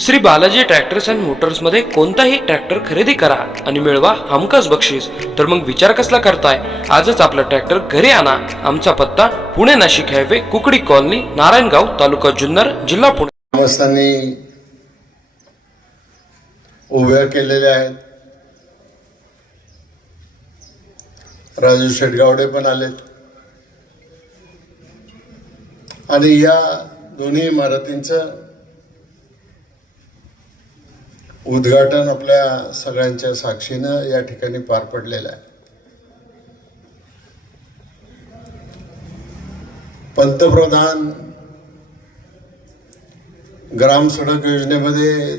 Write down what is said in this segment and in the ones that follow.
Shri Balaji tractors and मोटर्समध्ये कोणताही tractor खरेदी करा आणि मिळवा हमखास बक्षीस. तर मग विचार कसला करताय? आजच आपला ट्रॅक्टर घरी आणा. आमचा पत्ता पुणे नाशिक हायवे कुकडी कॉलनी नारायणगाव तालुका जुन्नर जिल्हा पुणे. ग्रामस्थांनी उभ्या केलेल्या आहेत. राजू शेटगावडे पण आलेत. आणि या दोन्ही इमारतींचं उद्घाटन आपल्या सगळ्यांच्या साक्षीनं या ठिकाणी पार पडलेलं आहे. पंतप्रधान ग्राम सडक योजनेमध्ये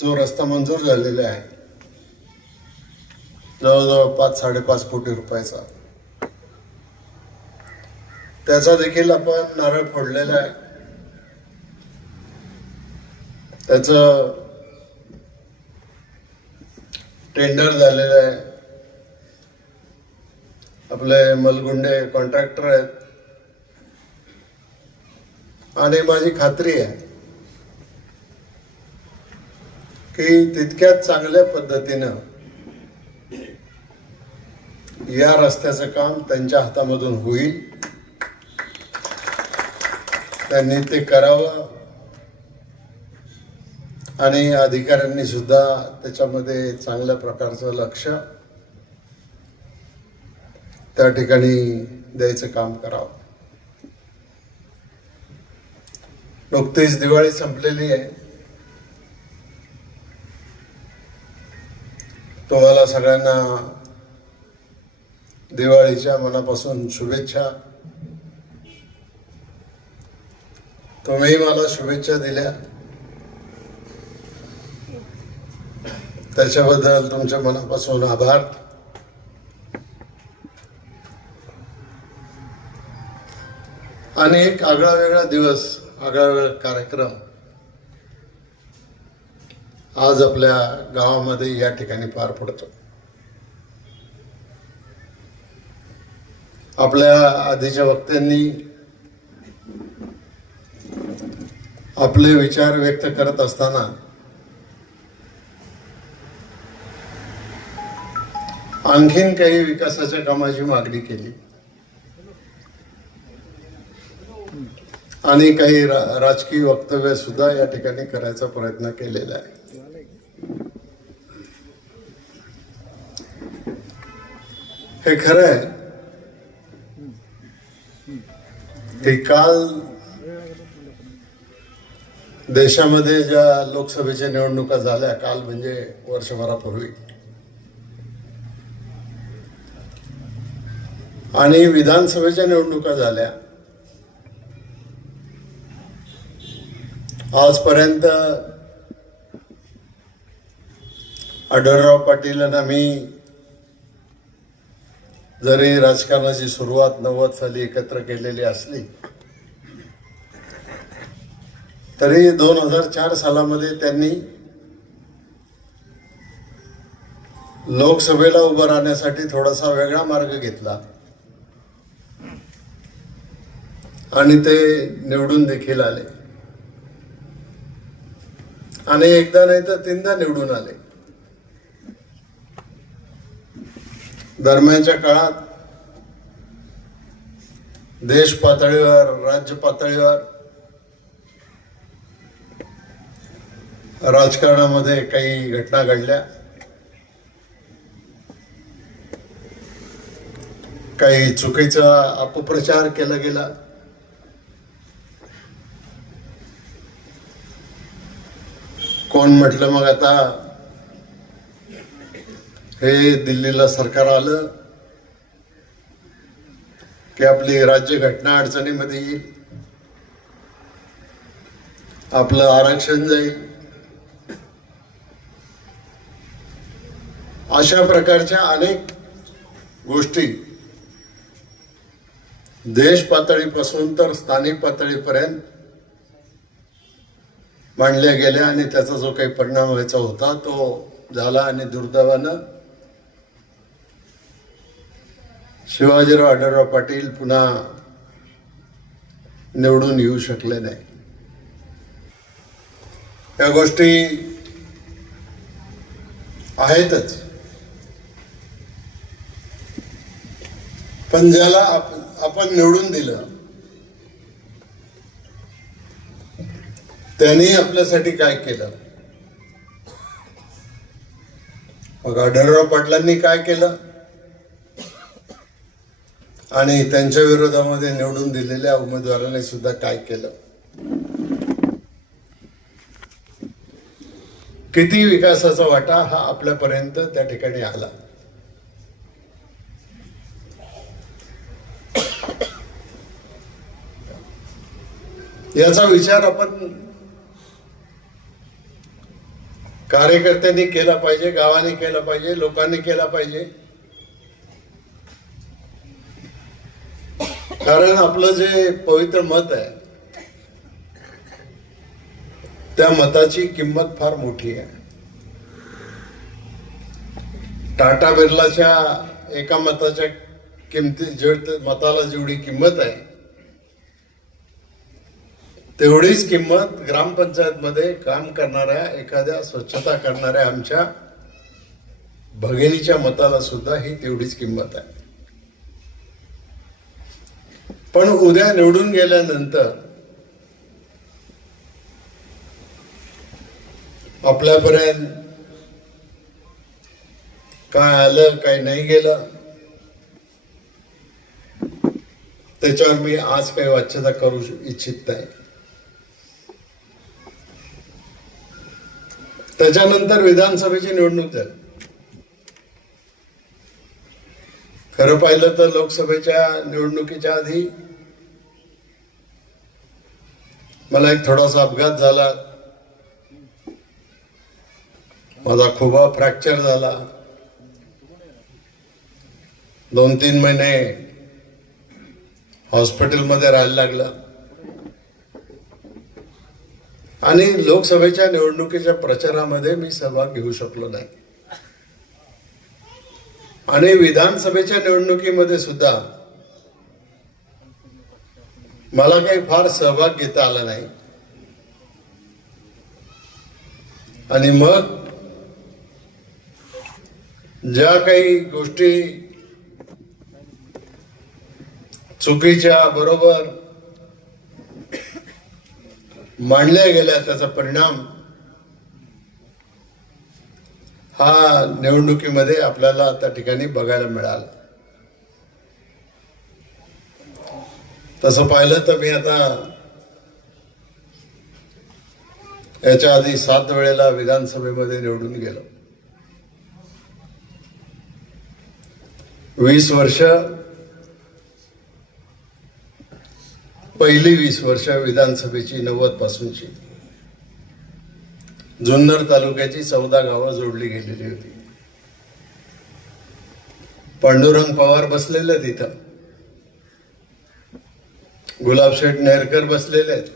जो रस्ता मंजूर झालेला आहे जवळजवळ पाच साडेपाच कोटी रुपयाचा त्याचा देखील आपण नारळ फोडलेला आहे. त्याचं टेंडर झालेलं आहे. आपले मलगुंडे कॉन्ट्रॅक्टर आहेत. आणि माझी खात्री आहे की तितक्याच चांगल्या पद्धतीनं या रस्त्याचं काम त्यांच्या हातामधून होईल. त्यांनी ते करावं. आणि अधिकाऱ्यांनी सुद्धा त्याच्यामध्ये चांगल्या प्रकारचं लक्ष त्या ठिकाणी द्यायचं काम करावं. नुकतीच दिवाळी संपलेली आहे. तुम्हाला सगळ्यांना दिवाळीच्या मनापासून शुभेच्छा. तुम्ही मला शुभेच्छा दिल्या. त्याच्याबद्दल तुमच्या मनापासून आभार. आणि एक आगळा वेगळा दिवस आगळा वेगळा कार्यक्रम आज आपल्या गावामध्ये या ठिकाणी पार पडतो. आपल्या आधीच्या वक्त्यांनी आपले विचार व्यक्त करत असताना आणखीन काही विकासाच्या कामाची मागणी केली. आणि काही रा- राजकीय वक्तव्य सुद्धा या ठिकाणी करायचा प्रयत्न केलेला आहे. हे खरं आहे. की काल देशामध्ये ज्या लोकसभेच्या निवडणुका झाल्या काल म्हणजे वर्षभरापूर्वी आणि विधानसभेच्या निवडणुका झाल्या. आजपर्यंत आढळराव पाटील आणि आम्ही जरी राजकारणाची सुरुवात नव्वद साली एकत्र केलेली असली तरी दोन हजार चार सालामध्ये त्यांनी लोकसभेला उभं राहण्यासाठी थोडासा वेगळा मार्ग घेतला. आणि ते निवडून देखील आले. आणि एकदा नाही तर तीनदा निवडून आले. दरम्यानच्या काळात देश पातळीवर राज्य पातळीवर राजकारणामध्ये काही घटना घडल्या. काही चुकीचा अपप्रचार केला गेला. कोण म्हटलं मग आता? हे दिल्लीला सरकार आलं की आपली राज्य घटना अडचणीमध्ये येईल. आपलं आरक्षण जाईल. अशा प्रकारच्या अनेक गोष्टी देश पातळीपासून तर स्थानिक पातळीपर्यंत मांडल्या गेल्या आणि त्याचा जो काही परिणाम व्हायचा होता तो झाला आणि दुर्दैवानं शिवाजीराव आढळराव पाटील पुन्हा निवडून येऊ शकले नाही. या गोष्टी आहेतच. पण ज्याला आपण निवडून दिलं त्यांनी आपल्यासाठी काय केलं? मग आढळराव पाटलांनी काय केलं? आणि त्यांच्या विरोधामध्ये निवडून दिलेल्या उमेदवाराने सुद्धा काय केलं? किती विकासाचा वाटा हा आपल्यापर्यंत त्या ठिकाणी आला? याचा विचार आपण कार्यकर्त्यांनी केला पाहिजे गावाने केला पाहिजे लोकांनी केला पाहिजे. कारण आपलं जे पवित्र मत आहे त्या मताची किंमत फार मोठी आहे. टाटा बिर्लाच्या एका मताच्या किमती जे मताला जेवढी किंमत आहे तेवढीच किंमत ग्रामपंचायतमध्ये काम करणाऱ्या एखाद्या स्वच्छता करणाऱ्या आमच्या भगिनीच्या मताला सुद्धा ही तेवढीच किंमत आहे. पण उद्या निवडून गेल्यानंतर आपल्यापर्यंत काय आलं काय नाही गेलं त्याच्यावर मी आज काही वाच्यता करू इच्छित नाही. त्याच्यानंतर विधानसभेची निवडणूक झाली. खरं पाहिलं तर लोकसभेच्या निवडणुकीच्या आधी मला एक थोडासा अपघात झाला. माझा खोबा फ्रॅक्चर झाला. दोन तीन महिने हॉस्पिटलमध्ये राहायला लागलं. आणि लोकसभेच्या निवडणुकीच्या प्रचारामध्ये मी सहभाग घेऊ शकलो नाही. आणि विधानसभेच्या निवडणुकीमध्ये सुद्धा मला काही फार सहभाग घेता आला नाही. आणि मग ज्या काही गोष्टी चुकीच्या बरोबर मांडल्या गेल्या त्याचा परिणाम हा निवडणुकीमध्ये आपल्याला त्या ठिकाणी बघायला मिळाला. तसं पाहिलं तर मी आता याच्या आधी सात वेळेला विधानसभेमध्ये निवडून गेलो. वीस वर्ष पहिली वीस वर्ष विधानसभेची नव्वद पासूनची. जुन्नर तालुक्याची चौदा गावं जोडली गेलेली होती. पांडुरंग पवार बसलेले आहेत गुलाबशेठ नेरकर बसलेले आहेत.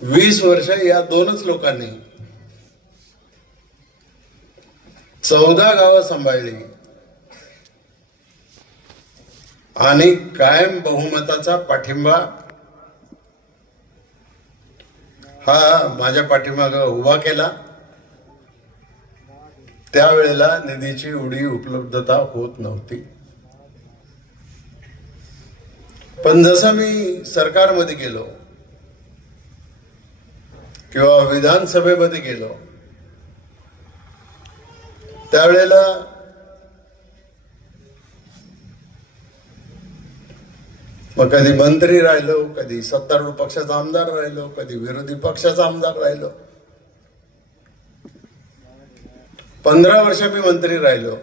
वीस वर्ष या दोनच लोकांनी चौदा गावं सांभाळली. आणि कायम बहुमताचा पाठिंबा. हा माझ्या पाठिंबाग उभा केला. त्यावेळेला निधीची एवढी उपलब्धता होत नव्हती. पण जसं मी सरकारमध्ये गेलो किंवा विधानसभेमध्ये गेलो त्यावेळेला मग कधी मंत्री राहिलो कधी सत्तारूढ पक्षाचा आमदार राहिलो कधी विरोधी पक्षाचा आमदार राहिलो. पंधरा वर्ष मी मंत्री राहिलो.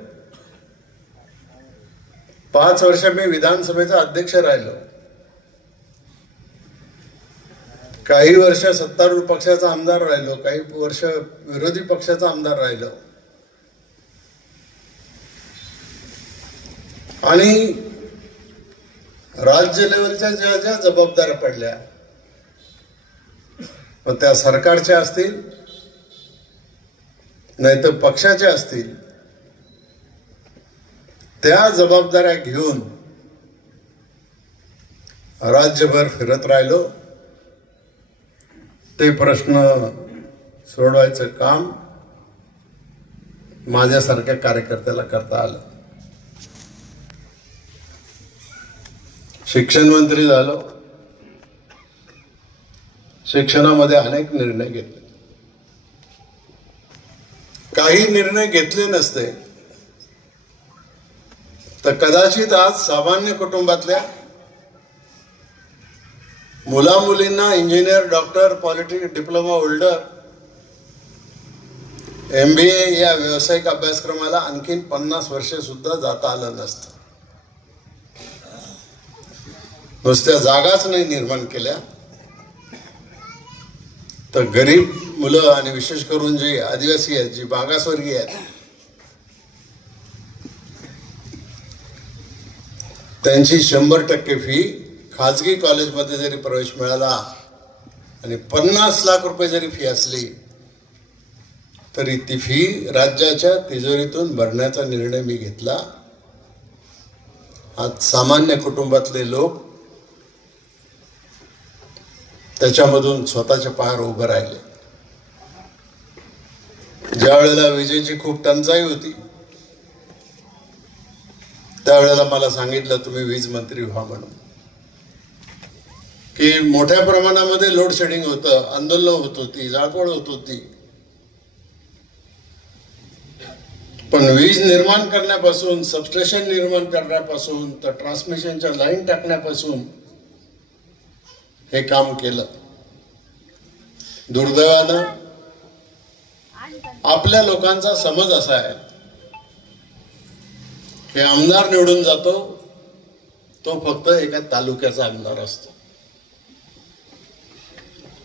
पाच वर्ष मी विधानसभेचा अध्यक्ष राहिलो. काही वर्ष सत्तारूढ पक्षाचा आमदार राहिलो काही वर्ष विरोधी पक्षाचा आमदार राहिलो. आणि राज्य लेवलच्या ज्या ज्या जबाबदाऱ्या पडल्या मग त्या सरकारच्या असतील नाहीतर पक्षाच्या असतील त्या जबाबदाऱ्या घेऊन राज्यभर फिरत राहिलो. ते प्रश्न सोडवायचं काम माझ्यासारख्या कार्यकर्त्याला करता आलं. शिक्षण मंत्री झालो. शिक्षणामध्ये अनेक निर्णय घेतले. काही निर्णय घेतले नसते. तर कदाचित आज सामान्य कुटुंबातल्या मुला मुलींना engineer doctor polytechnic diploma holder M B A या व्यावसायिक अभ्यासक्रमाला आणखीन पन्नास वर्ष सुद्धा जाता आलं नसतं. नुसत्या जागाच नाही निर्माण केल्या. तर गरीब मुलं आणि विशेष करून जे आदिवासी आहेत जी मागासवर्गीय आहेत त्यांची शंभर टक्के फी खाजगी कॉलेजमध्ये जरी प्रवेश मिळाला आणि पन्नास लाख रुपये जरी फी असली तरी ती फी राज्याच्या तिजोरीतून भरण्याचा निर्णय मी घेतला. आज सामान्य कुटुंबातले लोक त्याच्यामधून स्वतःच्या पायावर उभं राहिले. ज्या वेळेला विजेची खूप टंचाई होती त्यावेळेला मला सांगितलं तुम्ही वीज मंत्री व्हा म्हणून. की मोठ्या प्रमाणामध्ये लोड शेडिंग होतं आंदोलन होत होती जाळपोळ होत होती. पण वीज निर्माण करण्यापासून सबस्टेशन निर्माण करण्यापासून तर ट्रान्समिशनच्या लाईन टाकण्यापासून हे काम केलं. दुर्दैवानं आपल्या लोकांचा समज असा आहे. की आमदार निवडून जातो तो फक्त एका तालुक्याचा आमदार असतो.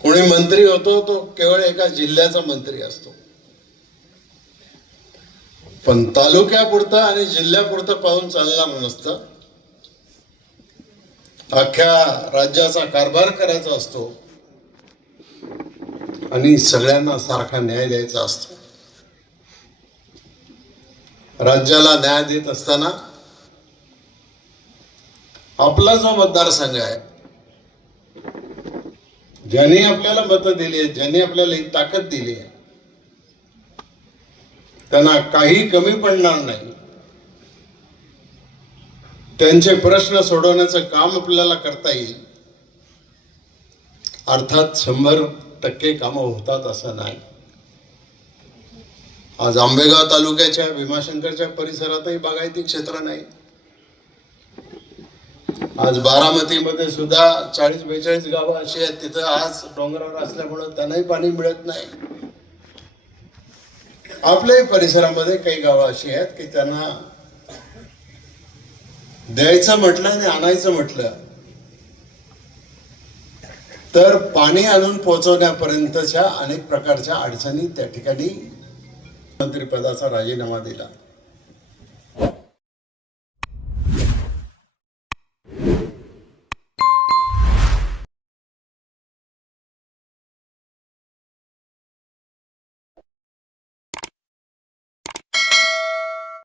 कोणी मंत्री होतो तो केवळ एका जिल्ह्याचा मंत्री असतो. पण तालुक्यापुरतं आणि जिल्ह्यापुरतं पाहून चालणार नसतं अख्ख्या राज्याचा कारभार करायचा असतो आणि सगळ्यांना सारखा न्याय द्यायचा असतो. राज्याला न्याय देत असताना आपला जो मतदारसंघ आहे ज्यांनी आपल्याला मतं दिली आहेत ज्याने आपल्याला ही ताकद दिली आहे त्यांना काही कमी पडणार नाही. त्यांचे प्रश्न सोडवण्याचं काम आपल्याला करता येईल. अर्थात शंभर टक्के कामं होतात असं नाही. आज आंबेगाव तालुक्याच्या भीमाशंकरच्या परिसरातही बागायती क्षेत्र नाही. आज बारामतीमध्ये सुद्धा चाळीस बेचाळीस गावं अशी आहेत. तिथं आज डोंगरावर असल्यामुळं त्यांनाही पाणी मिळत नाही. आपल्याही परिसरामध्ये काही गावं अशी आहेत की त्यांना द्यायचं म्हटलं आणि आणायचं म्हटलं. तर पाणी आणून पोहोचवण्यापर्यंतच्या अनेक प्रकारच्या अडचणी त्या ठिकाणी मंत्रिपदाचा राजीनामा दिला.